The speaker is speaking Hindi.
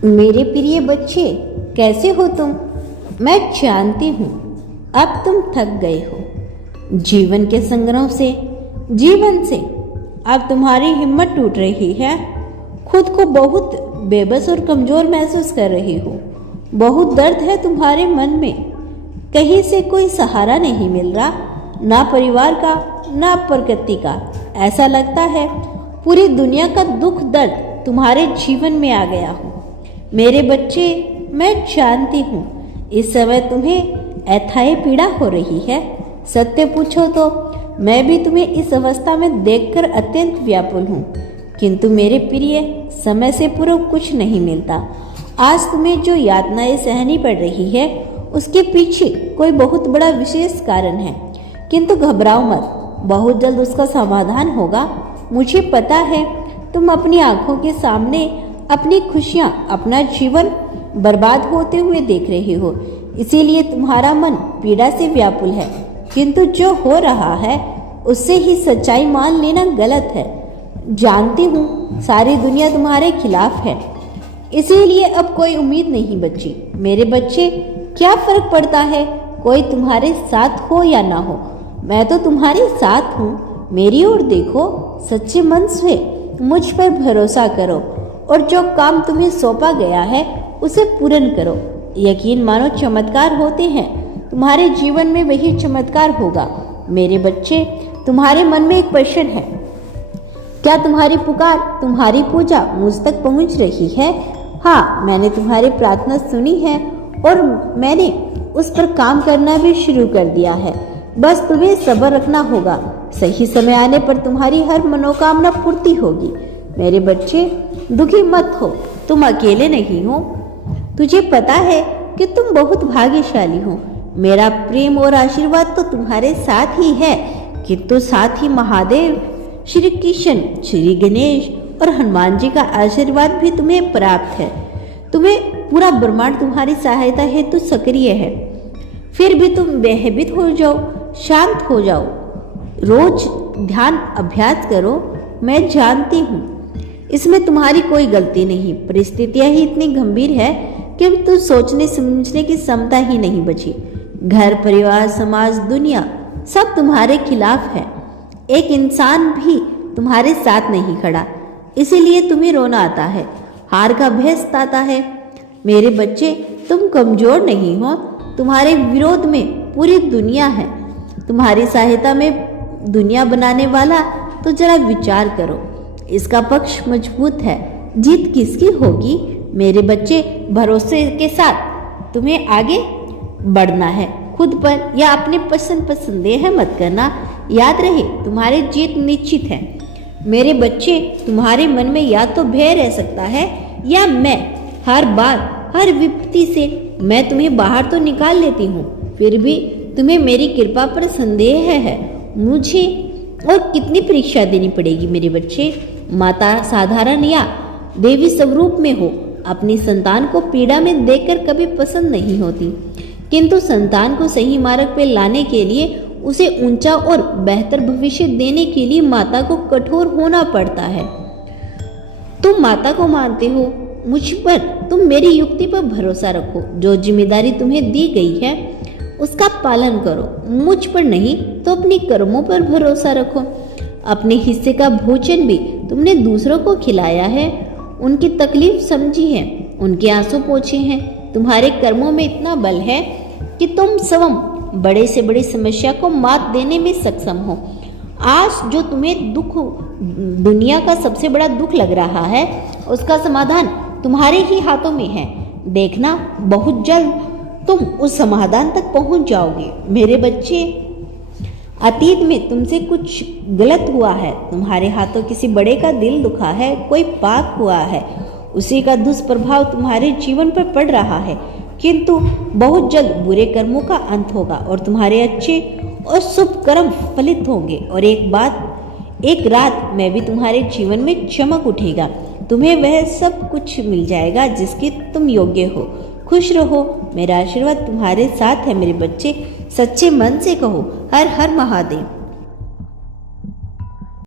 मेरे प्रिय बच्चे, कैसे हो तुम? मैं जानती हूँ अब तुम थक गए हो जीवन के संग्राम से, जीवन से। अब तुम्हारी हिम्मत टूट रही है, खुद को बहुत बेबस और कमजोर महसूस कर रही हो। बहुत दर्द है तुम्हारे मन में, कहीं से कोई सहारा नहीं मिल रहा, ना परिवार का ना प्रकृति का। ऐसा लगता है पूरी दुनिया का दुख दर्द तुम्हारे जीवन में आ गया हो। मेरे बच्चे, मैं जानती हूँ इस समय तुम्हें अथाई पीड़ा हो रही है। सत्य पूछो तो मैं भी तुम्हें इस अवस्था में देखकर अत्यंत व्याकुल हूँ, किंतु मेरे प्रिय, समय से पूर्व कुछ नहीं मिलता। आज तुम्हें जो यातनाएं सहनी पड़ रही है उसके पीछे कोई बहुत बड़ा विशेष कारण है, किंतु घबराओ मत, बहुत जल्द उसका समाधान होगा। मुझे पता है तुम अपनी आंखों के सामने अपनी खुशियाँ, अपना जीवन बर्बाद होते हुए देख रहे हो, इसीलिए तुम्हारा मन पीड़ा से व्याकुल है। किंतु जो हो रहा है उससे ही सच्चाई मान लेना गलत है। जानती हूँ सारी दुनिया तुम्हारे खिलाफ है, इसीलिए अब कोई उम्मीद नहीं बची। मेरे बच्चे, क्या फर्क पड़ता है कोई तुम्हारे साथ हो या ना हो, मैं तो तुम्हारे साथ हूँ। मेरी ओर देखो, सच्चे मन से मुझ पर भरोसा करो और जो काम तुम्हें सौंपा गया है उसे पूर्ण करो। यकीन मानो चमत्कार होते हैं, तुम्हारे जीवन में वही चमत्कार होगा। मेरे बच्चे, तुम्हारे मन में एक प्रश्न है, क्या तुम्हारी पुकार, तुम्हारी पूजा मुझ तक पहुंच रही है? हाँ, मैंने तुम्हारी प्रार्थना सुनी है और मैंने उस पर काम करना भी शुरू कर दिया है। बस तुम्हें सब्र रखना होगा, सही समय आने पर तुम्हारी हर मनोकामना पूर्ति होगी। मेरे बच्चे, दुखी मत हो, तुम अकेले नहीं हो। तुझे पता है कि तुम बहुत भाग्यशाली हो। मेरा प्रेम और आशीर्वाद तो तुम्हारे साथ ही है, किंतु साथ ही महादेव, श्री कृष्ण, श्री गणेश और हनुमान जी का आशीर्वाद भी तुम्हें प्राप्त है। तुम्हें पूरा ब्रह्मांड तुम्हारी सहायता हेतु सक्रिय है। फिर भी तुम बेहद हो जाओ, शांत हो जाओ, रोज ध्यान अभ्यास करो। मैं जानती हूँ इसमें तुम्हारी कोई गलती नहीं, परिस्थितियाँ ही इतनी गंभीर है कि अब तो सोचने समझने की क्षमता ही नहीं बची। घर, परिवार, समाज, दुनिया सब तुम्हारे खिलाफ है। एक इंसान भी तुम्हारे साथ नहीं खड़ा, इसीलिए तुम्हें रोना आता है, हार का भय सताता है। मेरे बच्चे, तुम कमजोर नहीं हो, तुम्हारे विरोध में पूरी दुनिया है। तुम्हारी सहायता में दुनिया बनाने वाला तो जरा विचार करो, इसका पक्ष मजबूत है। जीत किसकी होगी? मेरे बच्चे, भरोसे के साथ तुम्हें आगे बढ़ना है। खुद पर या अपने पसंद पसंदेह मत करना। याद रहे, तुम्हारी जीत निश्चित है। मेरे बच्चे, तुम्हारे मन में या तो भय रह सकता है या मैं हर बार हर विपत्ति से मैं तुम्हें बाहर तो निकाल लेती हूँ, फिर भी तुम्हें मेरी कृपा पर संदेह है। मुझे और कितनी परीक्षा देनी पड़ेगी? मेरे बच्चे, माता साधारण या देवी स्वरूप में हो, अपनी संतान को पीड़ा में देखकर कभी पसंद नहीं होती, किंतु संतान को सही मार्ग पर लाने के लिए, उसे ऊंचा और बेहतर भविष्य देने के लिए माता को कठोर होना पड़ता है। तुम माता को मानते हो, मुझ पर तुम मेरी युक्ति पर भरोसा रखो। जो जिम्मेदारी तुम्हें दी गई है उसका पालन करो, मुझ पर नहीं तो अपने कर्मों पर भरोसा रखो। अपने हिस्से का भोजन भी तुमने दूसरों को खिलाया है, उनकी तकलीफ समझी है, उनके आंसू पोंछे हैं। तुम्हारे कर्मों में इतना बल है कि तुम स्वयं बड़े से बड़ी समस्या को मात देने में सक्षम हो। आज जो तुम्हें दुख, दुनिया का सबसे बड़ा दुख लग रहा है, उसका समाधान तुम्हारे ही हाथों में है। देखना, बहुत जल्द तुम उस समाधान तक पहुंच जाओगे। मेरे बच्चे, अतीत में तुमसे कुछ गलत हुआ है, तुम्हारे हाथों किसी बड़े का दिल दुखा है, कोई पाप हुआ है, उसी का दुष्प्रभाव तुम्हारे जीवन पर पड़ रहा है। किंतु बहुत जल्द बुरे कर्मों का अंत होगा और तुम्हारे अच्छे और शुभ कर्म फलित होंगे, और एक रात में भी तुम्हारे जीवन में चमक उठेगा। तुम्हें वह सब कुछ मिल जाएगा जिसकी तुम योग्य हो। खुश रहो, मेरा आशीर्वाद तुम्हारे साथ है। मेरे बच्चे, सच्चे मन से कहो, हर हर महादेव।